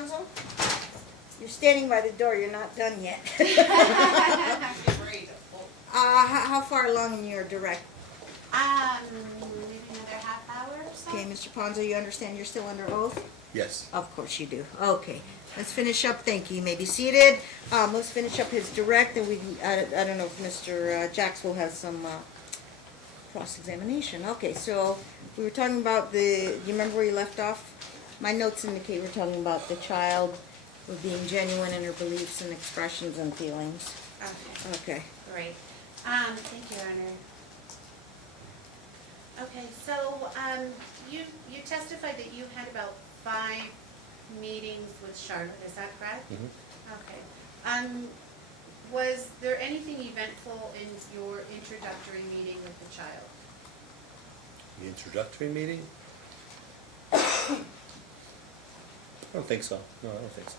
Ponzo? You're standing by the door, you're not done yet. How far along in your direct? Maybe another half hour or so. Okay, Mr. Ponzo, you understand you're still under oath? Yes. Of course you do. Okay, let's finish up. Thank you. You may be seated. Let's finish up his direct, and I don't know if Mr. Jacks will have some cross-examination. Okay, so we were talking about you remember where you left off? My notes indicate we're talking about the child being genuine in her beliefs and expressions and feelings. Okay. Okay. Great. Thank you, Your Honor. Okay, so, you testified that you had about 5 meetings with Charlotte, is that correct? Mm-hmm. Okay. Was there anything eventful in your introductory meeting with the child? The introductory meeting? I don't think so. No, I don't think so.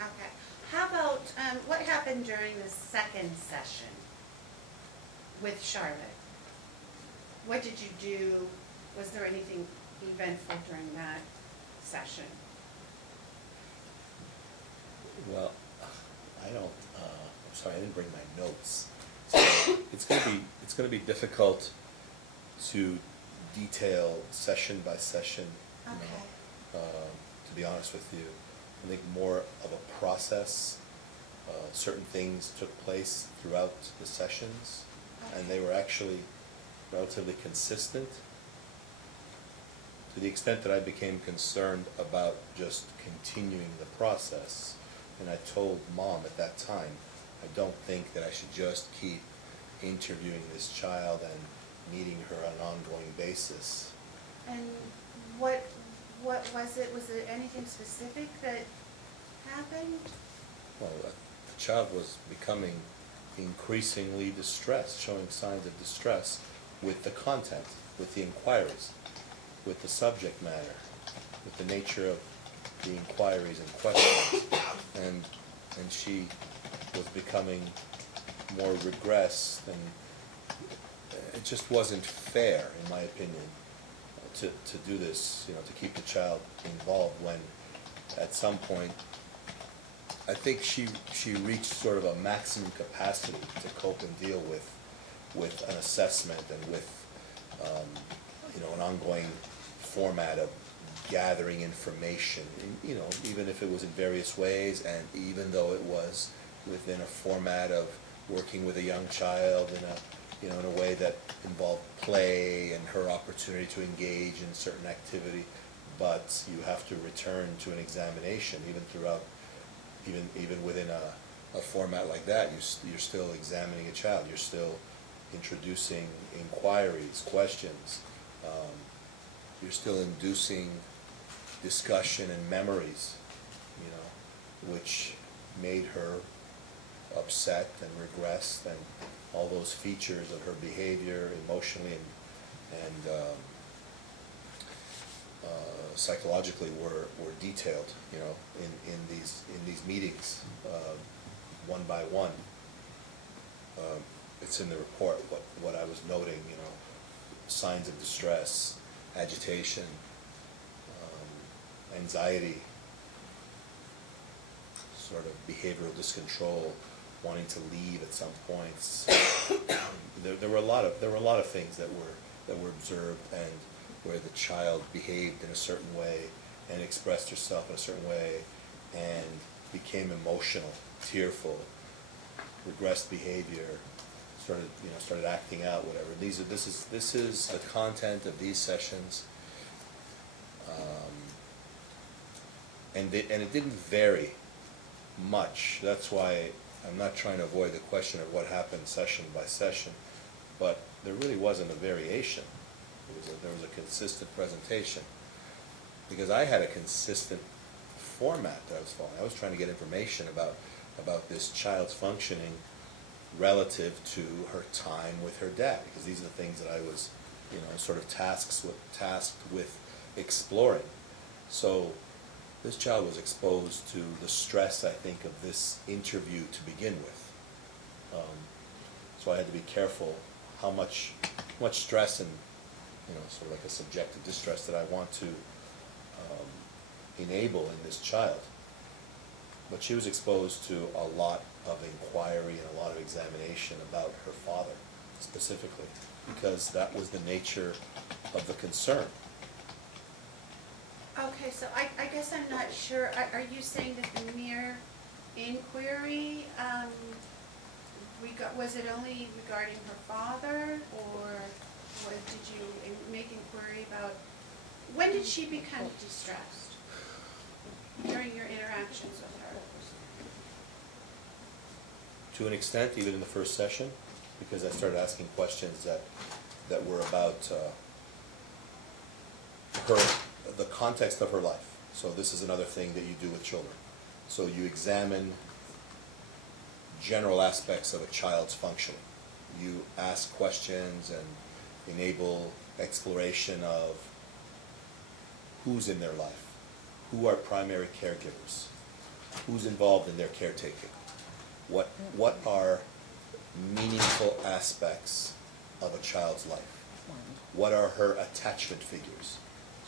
Okay. How about, what happened during the second session with Charlotte? What did you do? Was there anything eventful during that session? Well, I don't. I'm sorry, I didn't bring my notes. So it's going to be difficult to detail session by session. Okay. To be honest with you, I think more of a process. Certain things took place throughout the sessions, and they were actually relatively consistent, to the extent that I became concerned about just continuing the process. And I told Mom at that time, I don't think that I should just keep interviewing this child and meeting her on an ongoing basis. And what was it? Was there anything specific that happened? Well, the child was becoming increasingly distressed, showing signs of distress with the content, with the inquiries, with the subject matter, with the nature of the inquiries and questions. And she was becoming more regressed, and it just wasn't fair, in my opinion, to do this, to keep the child involved when at some point I think she reached sort of a maximum capacity to cope and deal with an assessment and with an ongoing format of gathering information, even if it was in various ways, and even though it was within a format of working with a young child in a way that involved play and her opportunity to engage in certain activity, but you have to return to an examination even within a format like that. You're still examining a child. You're still introducing inquiries, questions. You're still inducing discussion and memories, which made her upset and regressed, and all those features of her behavior emotionally and psychologically were detailed, in these meetings, one by one. It's in the report what I was noting, signs of distress, agitation, anxiety, sort of behavioral discontrol, wanting to leave at some points. There were a lot of things that were observed, and where the child behaved in a certain way and expressed herself in a certain way and became emotional, tearful, regressed behavior, started acting out, whatever. This is the content of these sessions, and it didn't vary much. That's why I'm not trying to avoid the question of what happened session by session, but there really wasn't a variation. There was a consistent presentation, because I had a consistent format that I was following. I was trying to get information about this child's functioning relative to her time with her dad, because these are the things that I was, sort of tasked with exploring. So this child was exposed to the stress, I think, of this interview to begin with. So I had to be careful how much stress and sort of like a subjective distress that I want to enable in this child. But she was exposed to a lot of inquiry and a lot of examination about her father specifically, because that was the nature of the concern. Okay, so I guess I'm not sure, are you saying that the mere inquiry, was it only regarding her father, or did you make inquiry about, when did she become distressed during your interactions with her? To an extent, even in the first session, because I started asking questions that were about the context of her life. So this is another thing that you do with children. So you examine general aspects of a child's functioning. You ask questions and enable exploration of who's in their life, who are primary caregivers, who's involved in their caretaking, what are meaningful aspects of a child's life, what are her attachment figures.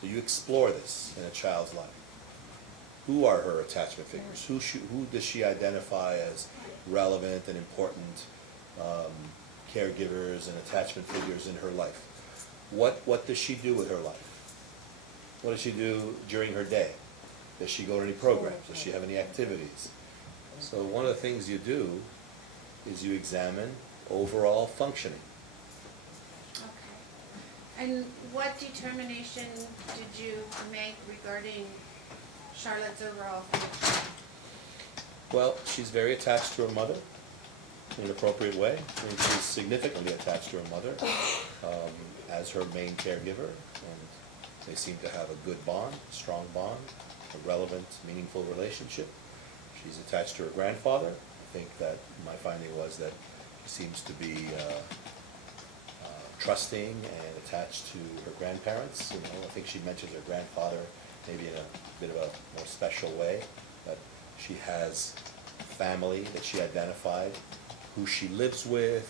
So you explore this in a child's life. Who are her attachment figures? Who does she identify as relevant and important caregivers and attachment figures in her life? What does she do with her life? What does she do during her day? Does she go to any programs? Does she have any activities? So one of the things you do is you examine overall functioning. Okay. And what determination did you make regarding Charlotte's overall function? Well, she's very attached to her mother in an appropriate way. I mean, she's significantly attached to her mother as her main caregiver, and they seem to have a good bond, strong bond, a relevant, meaningful relationship. She's attached to her grandfather. I think that my finding was that she seems to be trusting and attached to her grandparents. You know, I think she mentions her grandfather maybe in a bit of a more special way, but she has family that she identified, who she lives with.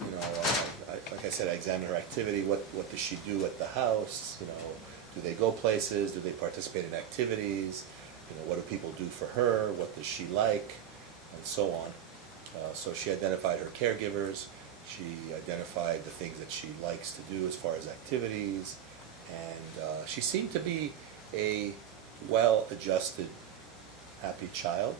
You know, like I said, I examined her activity. What does she do at the house? You know, do they go places? Do they participate in activities? You know, what do people do for her? What does she like? And so on. So she identified her caregivers. She identified the things that she likes to do as far as activities. And she seemed to be a well-adjusted, happy child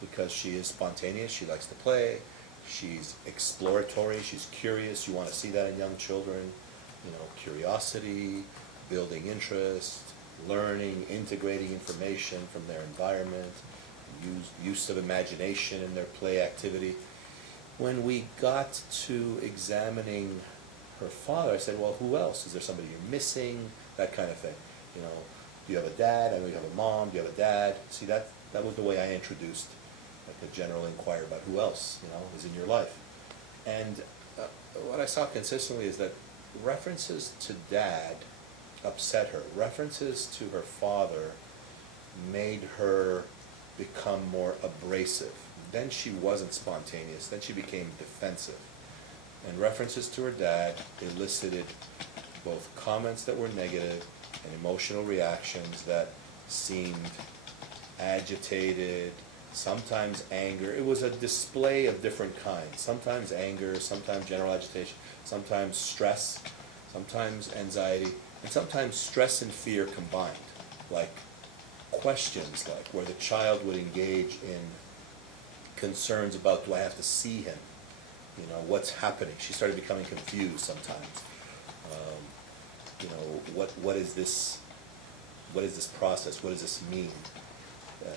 because she is spontaneous. She likes to play. She's exploratory. She's curious. You want to see that in young children. You know, curiosity, building interest, learning, integrating information from their environment, use of imagination in their play activity. When we got to examining her father, I said, well, who else? Is there somebody you're missing? That kind of thing. You know, do you have a dad? I know you have a mom. Do you have a dad? See, that was the way I introduced like a general inquiry about who else, you know, is in your life. And what I saw consistently is that references to dad upset her. References to her father made her become more abrasive. Then she wasn't spontaneous. Then she became defensive. And references to her dad elicited both comments that were negative and emotional reactions that seemed agitated, sometimes anger. It was a display of different kinds. Sometimes anger, sometimes general agitation, sometimes stress, sometimes anxiety, and sometimes stress and fear combined. Like questions like where the child would engage in concerns about, do I have to see him? You know, what's happening? She started becoming confused sometimes. You know, what is this? What is this process? What does this mean?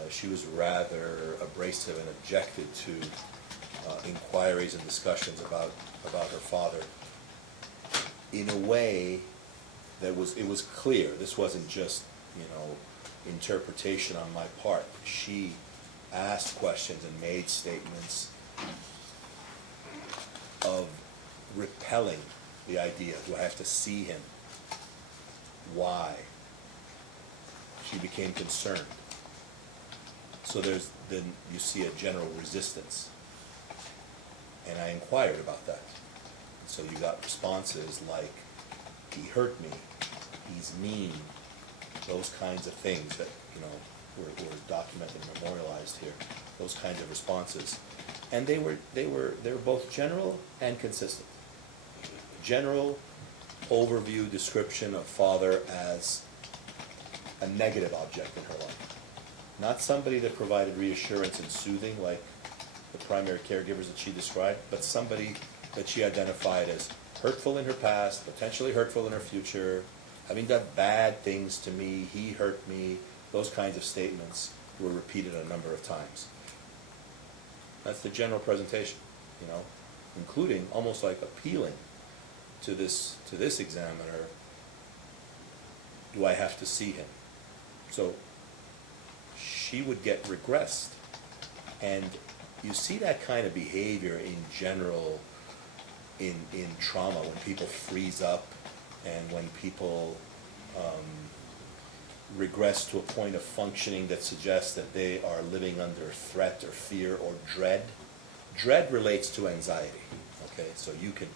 She was rather abrasive and objected to inquiries and discussions about her father in a way that it was clear. This wasn't just, you know, interpretation on my part. She asked questions and made statements of repelling the idea. Do I have to see him? Why? She became concerned. So then you see a general resistance. And I inquired about that. So you got responses like, he hurt me, he's mean, those kinds of things that, you know, were documented and memorialized here, those kinds of responses. And they were both general and consistent. General overview description of father as a negative object in her life. Not somebody that provided reassurance and soothing like the primary caregivers that she described, but somebody that she identified as hurtful in her past, potentially hurtful in her future, having done bad things to me, he hurt me. Those kinds of statements were repeated a number of times. That's the general presentation, including almost like appealing to this examiner, do I have to see him? So she would get regressed. And you see that kind of behavior in general in trauma, when people freeze up and when people regress to a point of functioning that suggests that they are living under threat or fear or dread. Dread relates to anxiety, okay? So you can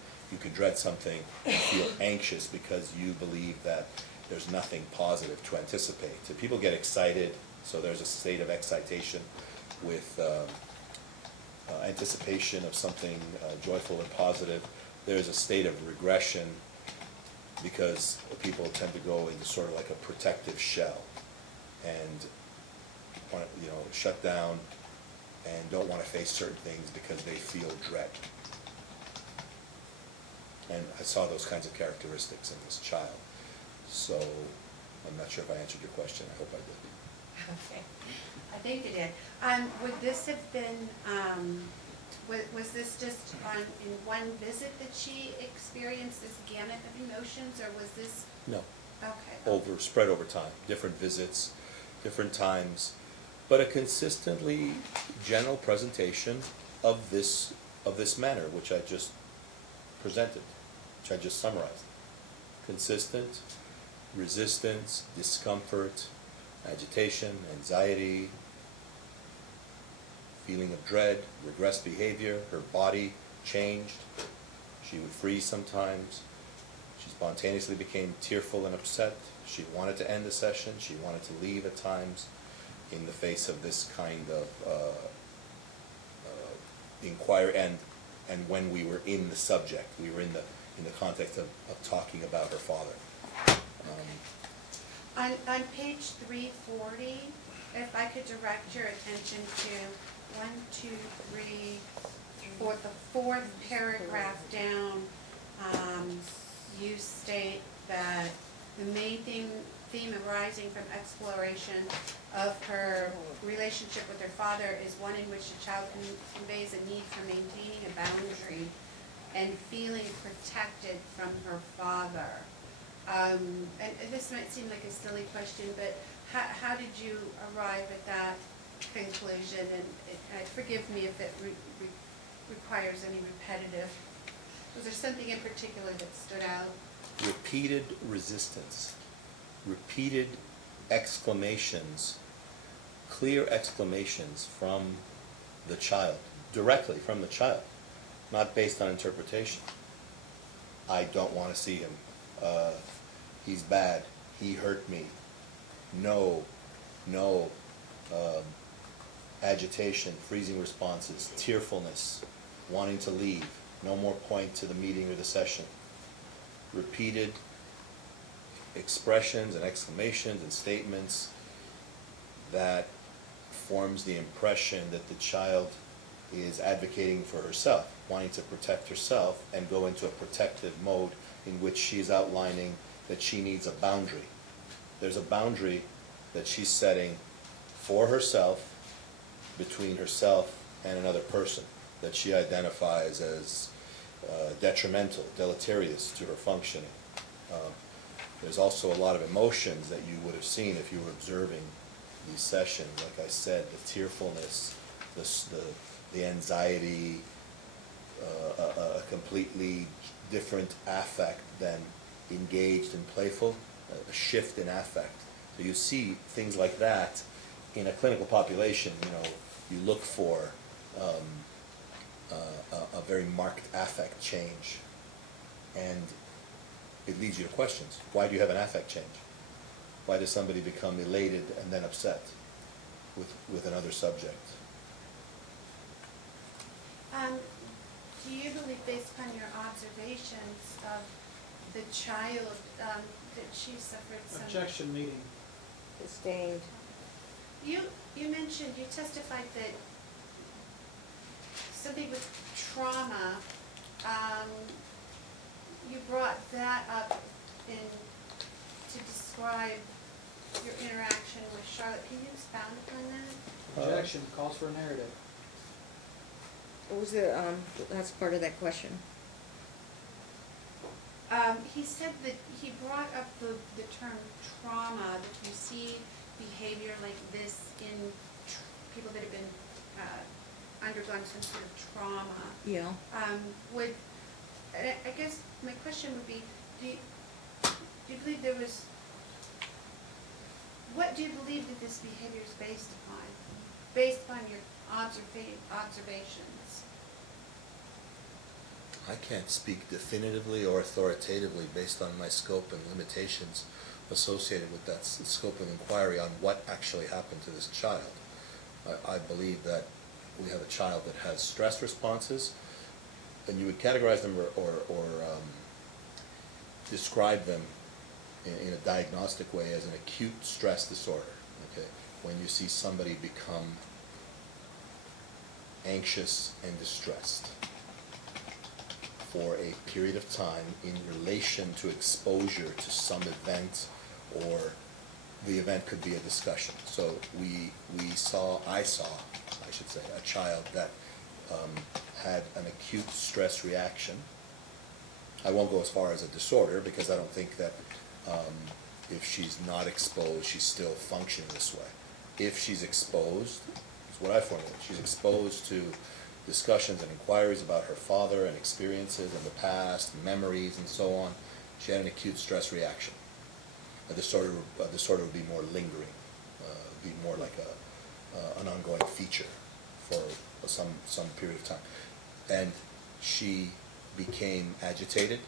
dread something and feel anxious because you believe that there's nothing positive to anticipate. So people get excited, so there's a state of excitation with anticipation of something joyful and positive. There's a state of regression because people tend to go into sort of like a protective shell and want to, shut down and don't want to face certain things because they feel dread. And I saw those kinds of characteristics in this child. So I'm not sure if I answered your question. I hope I did. Okay, I think you did. Would this have been, was this just in one visit that she experienced this gamut of emotions, or was this? No. Okay. Spread over time, different visits, different times, but a consistently general presentation of this manner, which I just presented, which I just summarized. Consistent, resistance, discomfort, agitation, anxiety, feeling of dread, regressed behavior, her body changed, she would freeze sometimes, she spontaneously became tearful and upset, she wanted to end the session, she wanted to leave at times in the face of this kind of inquiry, and when we were in the subject, we were in the context of talking about her father. On page 340, if I could direct your attention to 1, 2, 3, for the fourth paragraph down, you state that the main theme arising from exploration of her relationship with her father is one in which the child conveys a need for maintaining a boundary and feeling protected from her father. And this might seem like a silly question, but how did you arrive at that conclusion? And forgive me if it requires any repetitive. Was there something in particular that stood out? Repeated resistance, repeated exclamations, clear exclamations from the child, directly from the child, not based on interpretation. I don't want to see him. He's bad. He hurt me. No. Agitation, freezing responses, tearfulness, wanting to leave, no more point to the meeting or the session. Repeated expressions and exclamations and statements that forms the impression that the child is advocating for herself, wanting to protect herself and go into a protective mode in which she's outlining that she needs a boundary. There's a boundary that she's setting for herself, between herself and another person, that she identifies as detrimental, deleterious to her functioning. There's also a lot of emotions that you would have seen if you were observing these sessions. Like I said, the tearfulness, the anxiety, a completely different affect than engaged and playful, a shift in affect. So you see things like that in a clinical population. You look for a very marked affect change, and it leads you to questions. Why do you have an affect change? Why does somebody become elated and then upset? with another subject. Do you believe, based upon your observations of the child, that she suffered some? Objection meeting. Sustained. You mentioned, you testified that somebody with trauma, you brought that up to describe your interaction with Charlotte. Can you expound upon that? Objection calls for a narrative. What was the, that's part of that question. He said that he brought up the term trauma, that you see behavior like this in people that have been undergone some sort of trauma. Yeah. I guess my question would be, do you believe there was, what do you believe that this behavior is based upon? Based upon your observations? I can't speak definitively or authoritatively based on my scope and limitations associated with that scope of inquiry on what actually happened to this child. I believe that we have a child that has stress responses, and you would categorize them or describe them in a diagnostic way as an acute stress disorder. Okay, when you see somebody become anxious and distressed for a period of time in relation to exposure to some event, or the event could be a discussion. So I saw, a child that had an acute stress reaction. I won't go as far as a disorder, because I don't think that if she's not exposed, she's still functioning this way. If she's exposed, is what I formulate, she's exposed to discussions and inquiries about her father and experiences in the past, memories and so on, she had an acute stress reaction. A disorder would be more lingering, be more like an ongoing feature for some period of time. And she became agitated,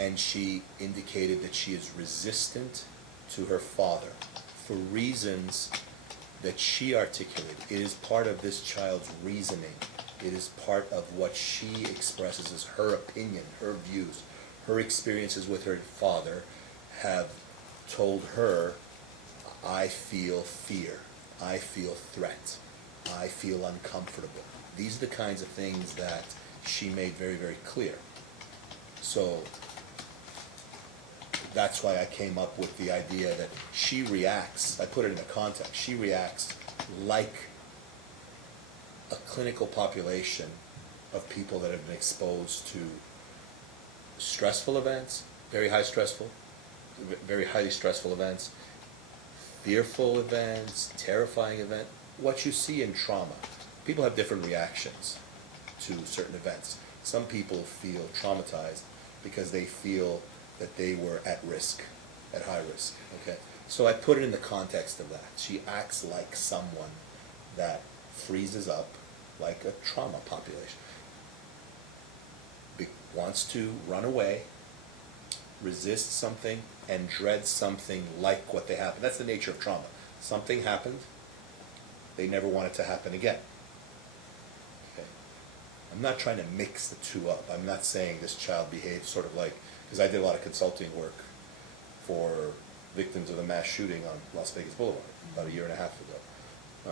and she indicated that she is resistant to her father for reasons that she articulated. It is part of this child's reasoning. It is part of what she expresses as her opinion, her views. Her experiences with her father have told her, I feel fear, I feel threat, I feel uncomfortable. These are the kinds of things that she made very, very clear. So that's why I came up with the idea that she reacts, I put it in a context, she reacts like a clinical population of people that have been exposed to stressful events, very highly stressful events, fearful events, terrifying events, what you see in trauma. People have different reactions to certain events. Some people feel traumatized because they feel that they were at risk, at high risk, okay? So I put it in the context of that. She acts like someone that freezes up like a trauma population. Wants to run away, resist something, and dread something like what they happened. That's the nature of trauma. Something happened, they never want it to happen again. Okay? I'm not trying to mix the two up. I'm not saying this child behaved sort of like, because I did a lot of consulting work for victims of the mass shooting on Las Vegas Boulevard about a year and a half ago.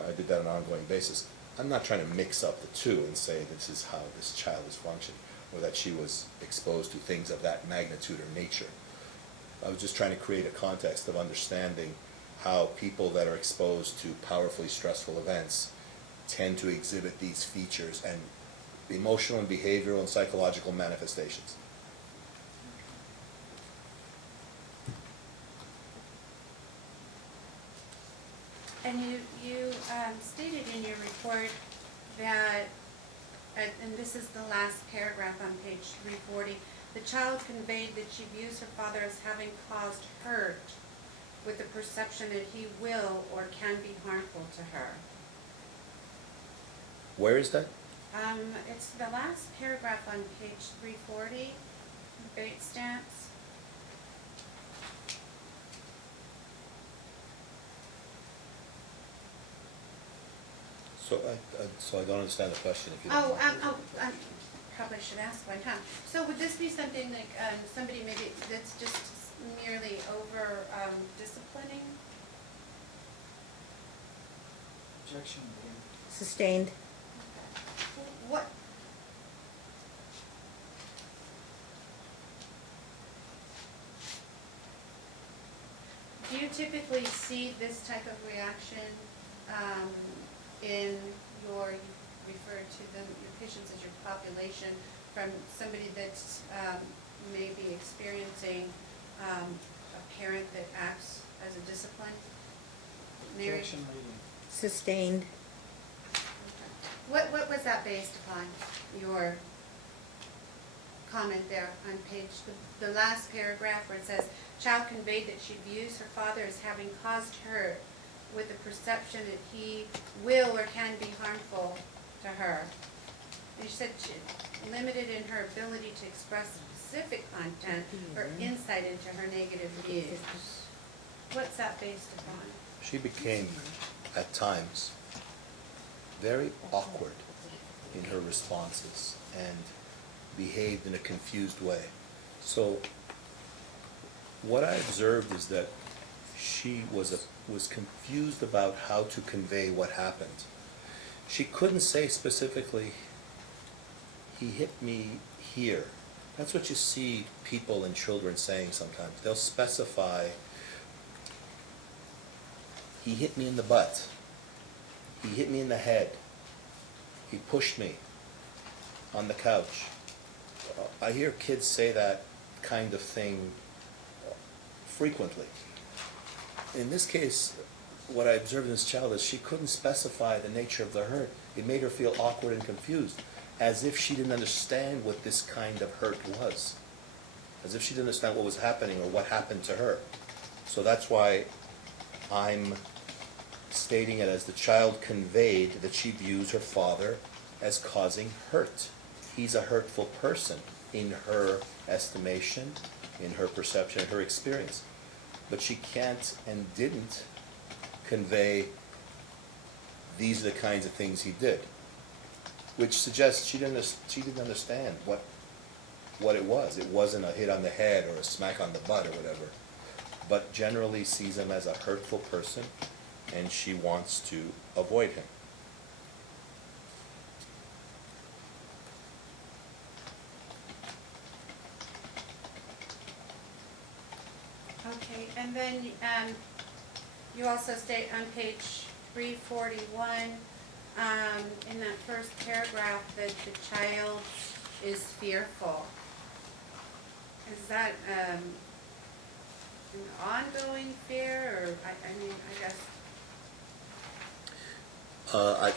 I did that on an ongoing basis. I'm not trying to mix up the two and say this is how this child is functioning, or that she was exposed to things of that magnitude or nature. I was just trying to create a context of understanding how people that are exposed to powerfully stressful events tend to exhibit these features and emotional and behavioral and psychological manifestations. And you stated in your report that, and this is the last paragraph on page 340, the child conveyed that she views her father as having caused hurt with the perception that he will or can be harmful to her. Where is that? It's the last paragraph on page 340, Bait stance. So I don't understand the question, if you Oh, don't. probably should ask one, huh? So would this be something like, somebody maybe that's just merely over, disciplining? Objection meeting. Sustained. What? Do you typically see this type of reaction, in your, you refer to them, your patients as your population, from somebody that's, may be experiencing, a parent that acts as a discipline? Mary? Objection meeting. Sustained. What was that based upon, your comment there on page, the last paragraph where it says, child conveyed that she views her father as having caused her with the perception that he will or can be harmful to her. And she said she limited in her ability to express specific content or insight into her negative views. What's that based upon? She became, at times, very awkward in her responses and behaved in a confused way. So what I observed is that she was confused about how to convey what happened. She couldn't say specifically, he hit me here. That's what you see people and children saying sometimes. They'll specify, he hit me in the butt. He hit me in the head. He pushed me on the couch. I hear kids say that kind of thing frequently. In this case, what I observed in this child is she couldn't specify the nature of the hurt. It made her feel awkward and confused, as if she didn't understand what this kind of hurt was, as if she didn't understand what was happening or what happened to her. So that's why I'm stating it as the child conveyed that she views her father as causing hurt. He's a hurtful person in her estimation, in her perception, in her experience. But she can't and didn't convey, these are the kinds of things he did, which suggests she didn't understand what it was. It wasn't a hit on the head or a smack on the butt or whatever, but generally sees him as a hurtful person, and she wants to avoid him. Okay, and then, you also state on page 341, in that first paragraph, that the child is fearful. Is that, an ongoing fear, or, I mean, I guess?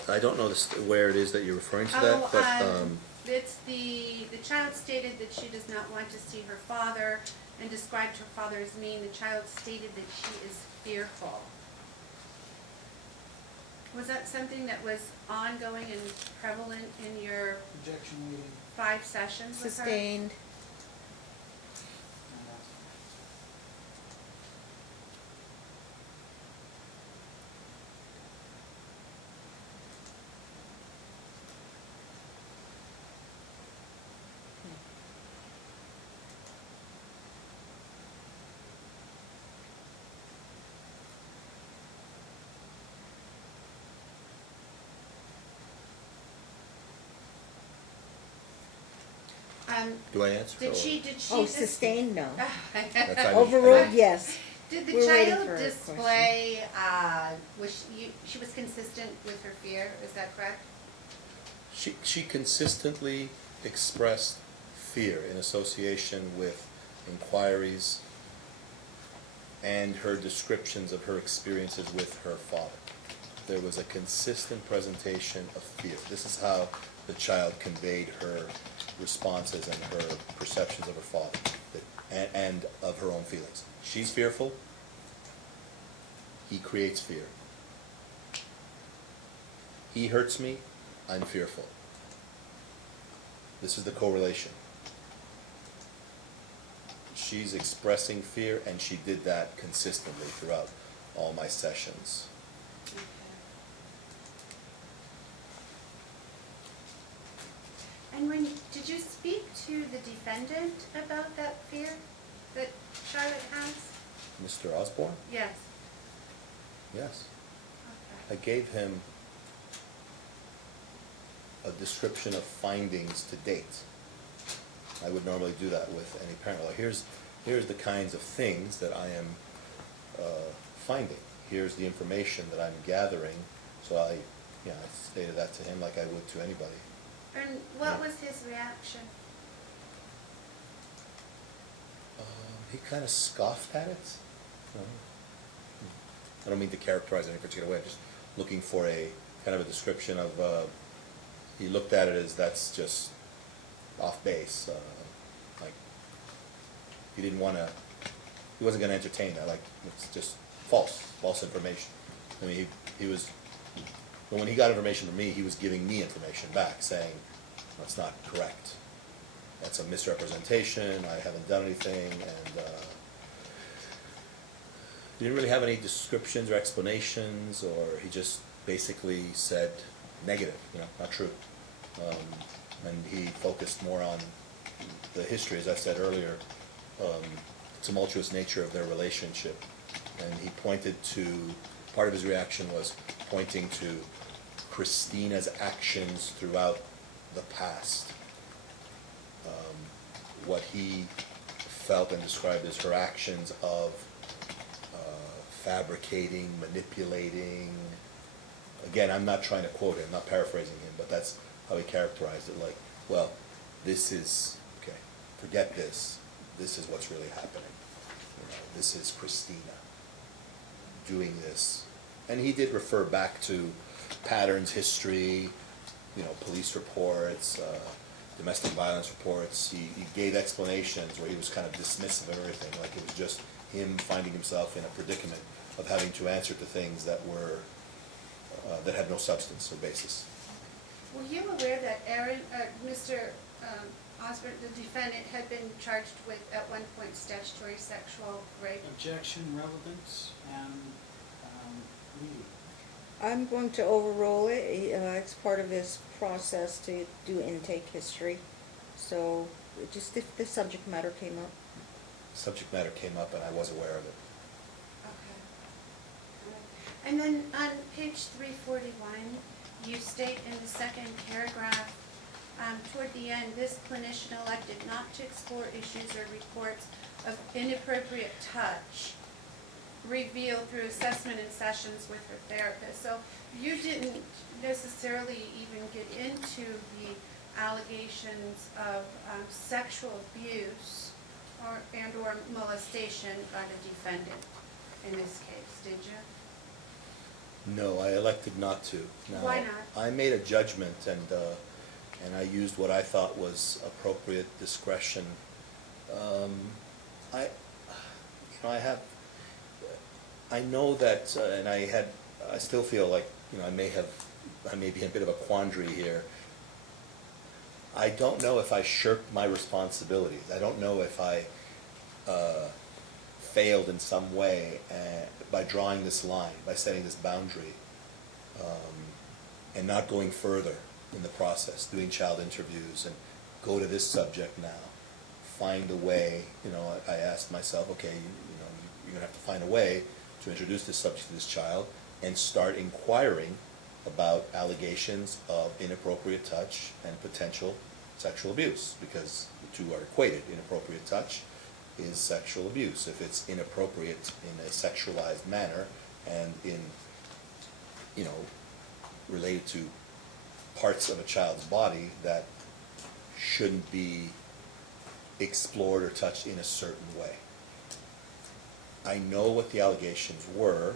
I don't know where it is that you're referring to that, but It's the child stated that she does not want to see her father and described her father as mean. The child stated that she is fearful. Was that something that was ongoing and prevalent in your Objection meeting. 5 sessions with her? Sustained. do I answer? Did or- she Oh, sustained, no. That's I- Overruled, yes. Did the We're waiting child for a display, she was consistent with her fear, is that correct? She consistently expressed fear in association with inquiries and her descriptions of her experiences with her father. There was a consistent presentation of fear. This is how the child conveyed her responses and her perceptions of her father and of her own feelings. She's fearful. He creates fear. He hurts me. I'm fearful. This is the correlation. She's expressing fear, and she did that consistently throughout all my sessions. And did you speak to the defendant about that fear that Charlotte has? Mr. Osborne? Yes. Yes. I Okay. gave him a description of findings to date. I would normally do that with any parent. Well, here's the kinds of things that I am finding. Here's the information that I'm gathering. So I stated that to him like I would to anybody. And what was his reaction? He kind of scoffed at it. You know. I don't mean to characterize it in any particular way. I'm just looking for a kind of a description of. He looked at it as that's just off base. Like he didn't want to. He wasn't going to entertain that. Like it's just false information. I mean, he was. But when he got information from me, he was giving me information back, saying that's not correct. That's a misrepresentation. I haven't done anything, and he didn't really have any descriptions or explanations, or he just basically said negative, not true. And he focused more on the history, as I said earlier, tumultuous nature of their relationship. And he pointed to, part of his reaction was pointing to Christina's actions throughout the past. What he felt and described as her actions of fabricating, manipulating. Again, I'm not trying to quote him, I'm not paraphrasing him, but that's how he characterized it. Like, well, this is, okay, forget this. This is what's really happening. This is Christina doing this. And he did refer back to patterns, history, police reports, domestic violence reports. He gave explanations where he was kind of dismissive of everything, like it was just him finding himself in a predicament of having to answer to things that were that had no substance or basis. Were you aware that Mr. Osborne, the defendant, had been charged with, at one point, statutory sexual rape? Objection, relevance, and reading. I'm going to overrule it. It's part of his process to do intake history. So just if the subject matter came up. Subject matter came up and I was aware of it. Okay. And then on page 341, you state in the second paragraph, toward the end, this clinician elected not to explore issues or reports of inappropriate touch revealed through assessment and sessions with her therapist. So you didn't necessarily even get into the allegations of sexual abuse or molestation by the defendant in this case, did you? No, I elected not to. Now, Why not? I made a judgment and I used what I thought was appropriate discretion. I know that, and I still feel like, I may be in a bit of a quandary here. I don't know if I shirked my responsibilities. I don't know if I failed in some way by drawing this line, by setting this boundary, and not going further in the process, doing child interviews and go to this subject now, find a way. I asked myself, okay, you're going to have to find a way to introduce this subject to this child and start inquiring about allegations of inappropriate touch and potential sexual abuse, because the two are equated. Inappropriate touch is sexual abuse. If it's inappropriate in a sexualized manner and in, related to parts of a child's body that shouldn't be explored or touched in a certain way. I know what the allegations were,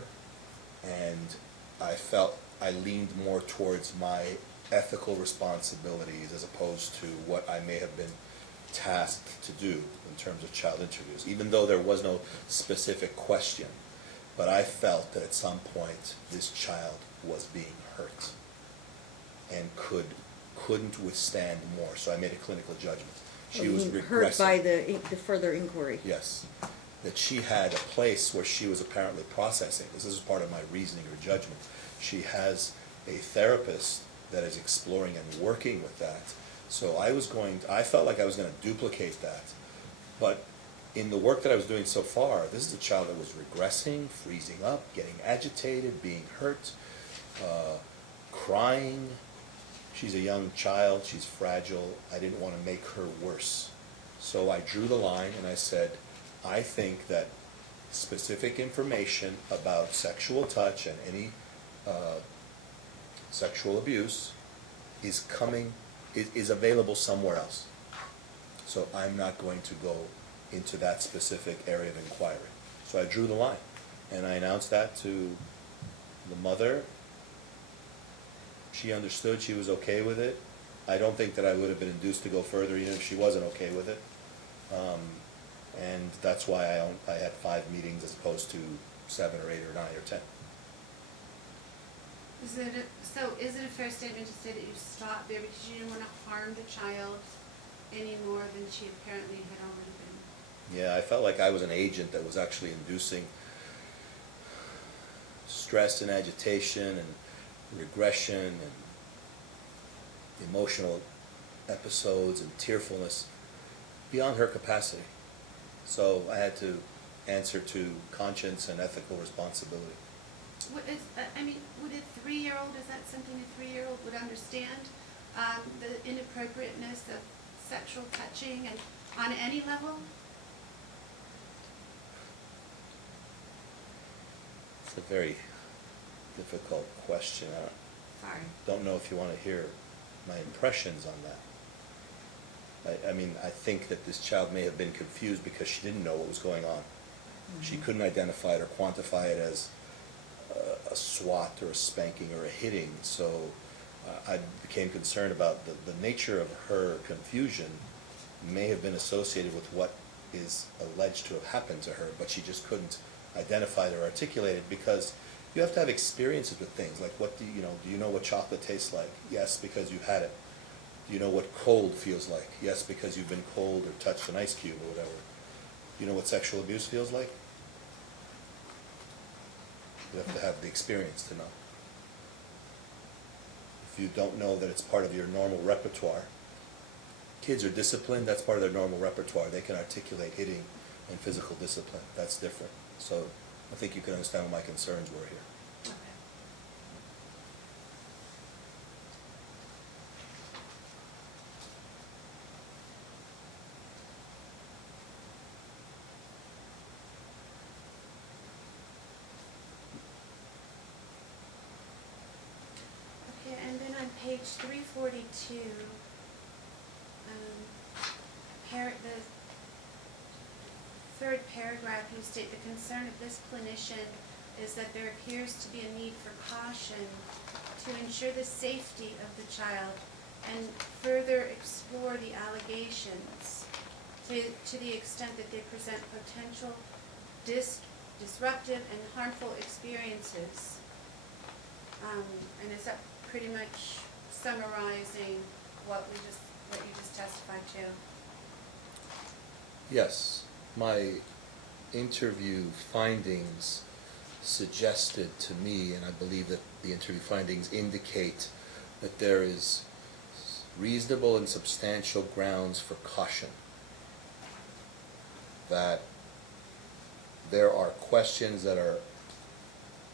and I felt I leaned more towards my ethical responsibilities as opposed to what I may have been tasked to do in terms of child interviews, even though there was no specific question. But I felt that at some point this child was being hurt and couldn't withstand more. So I made a clinical judgment. She was regressing. Hurt by the further inquiry. Yes. That she had a place where she was apparently processing. This is part of my reasoning or judgment. She has a therapist that is exploring and working with that. So I felt like I was gonna duplicate that. But in the work that I was doing so far, this is a child that was regressing, freezing up, getting agitated, being hurt, crying. She's a young child, she's fragile. I didn't want to make her worse. So I drew the line and I said, I think that specific information about sexual touch and any sexual abuse is available somewhere else. So I'm not going to go into that specific area of inquiry. So I drew the line, and I announced that to the mother. She understood, she was okay with it. I don't think that I would have been induced to go further even if she wasn't okay with it. And that's why I had 5 meetings as opposed to 7 or 8 or 9 or 10. Is it a fair statement to say that you stopped there because you didn't want to harm the child any more than she apparently had already been? Yeah, I felt like I was an agent that was actually inducing stress and agitation and regression and emotional episodes and tearfulness beyond her capacity. So I had to answer to conscience and ethical responsibility. Would a 3-year-old, is that something a 3-year-old would understand? The inappropriateness of sexual touching and on any level? It's a very difficult question. Sorry. Don't know if you want to hear my impressions on that. I think that this child may have been confused because she didn't know what was going on. Mm-hmm. She couldn't identify it or quantify it as a swat or a spanking or a hitting. So I became concerned about the nature of her confusion may have been associated with what is alleged to have happened to her, but she just couldn't identify it or articulate it because you have to have experiences with things. Like, do you know what chocolate tastes like? Yes, because you've had it. Do you know what cold feels like? Yes, because you've been cold or touched an ice cube or whatever. Do you know what sexual abuse feels like? You have to have the experience to know. If you don't know that it's part of your normal repertoire, kids are disciplined, that's part of their normal repertoire. They can articulate hitting and physical discipline. That's different. So I think you can understand what my concerns were here. Okay. Okay, and then on page 342, the third paragraph, you state the concern of this clinician is that there appears to be a need for caution to ensure the safety of the child and further explore the allegations to the extent that they present potential disruptive and harmful experiences. And is that pretty much summarizing what you just testified to? Yes, my interview findings suggested to me, and I believe that the interview findings indicate that there is reasonable and substantial grounds for caution, that there are questions that are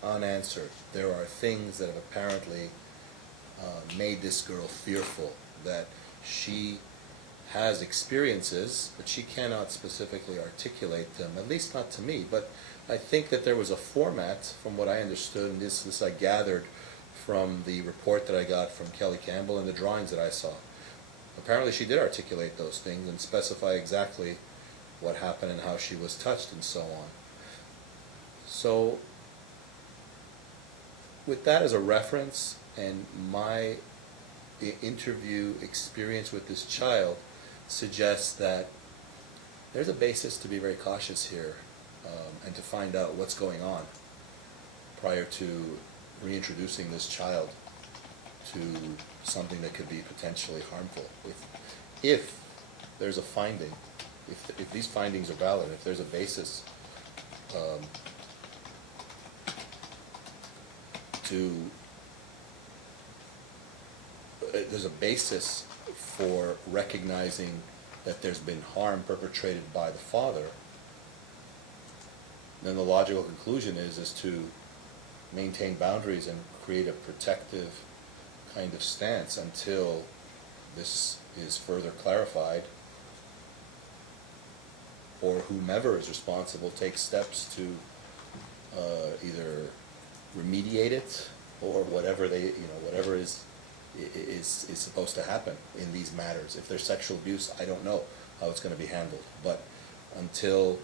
unanswered. There are things that have apparently made this girl fearful, that she has experiences, but she cannot specifically articulate them, at least not to me. But I think that there was a format, from what I understood, and this I gathered from the report that I got from Kelly Campbell and the drawings that I saw. Apparently she did articulate those things and specify exactly what happened and how she was touched and so on. So with that as a reference and my interview experience with this child suggests that there's a basis to be very cautious here and to find out what's going on prior to reintroducing this child to something that could be potentially harmful. If there's a finding, if these findings are valid, if there's a basis there's a basis for recognizing that there's been harm perpetrated by the father, then the logical conclusion is to maintain boundaries and create a protective kind of stance until this is further clarified, or whomever is responsible takes steps to either remediate it or whatever whatever is supposed to happen in these matters. If there's sexual abuse, I don't know how it's going to be handled, but until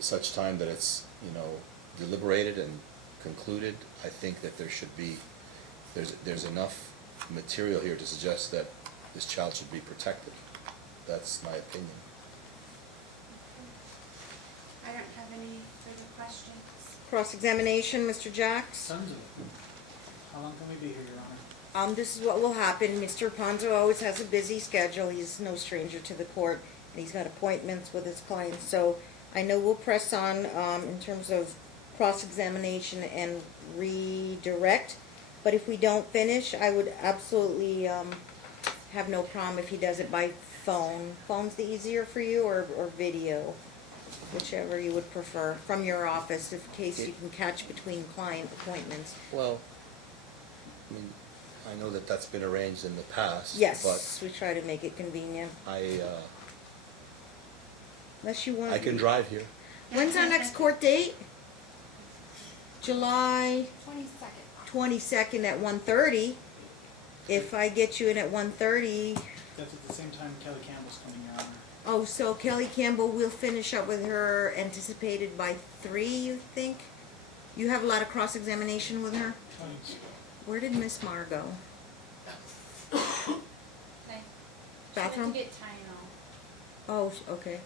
such time that it's deliberated and concluded, I think that there should be there's enough material here to suggest that this child should be protected. That's my opinion. I don't have any further questions. Cross-examination, Mr. Jacks? Tons of it. How long can we be here, Your Honor? This is what will happen. Mr. Ponzo always has a busy schedule. He's no stranger to the court, and he's got appointments with his clients. So I know we'll press on in terms of cross-examination and redirect. But if we don't finish, I would absolutely have no problem if he does it by phone. Phone's the easier for you, or video, whichever you would prefer, from your office, in case you can catch between client appointments. Well, I mean, I know that that's been arranged in the past. Yes, But we try to make it convenient. Unless you want. I can drive here. When's our next court date? July 22nd. 22nd at 1:30. If I get you in at 1:30, That's at the same time Kelly Campbell's coming, Your Honor. oh, so Kelly Campbell will finish up with her anticipated by 3, you think? You have a lot of cross-examination with her? Tons. Where did Miss Mar go? Okay. Bathroom? She went to get Tylenol. Oh, okay.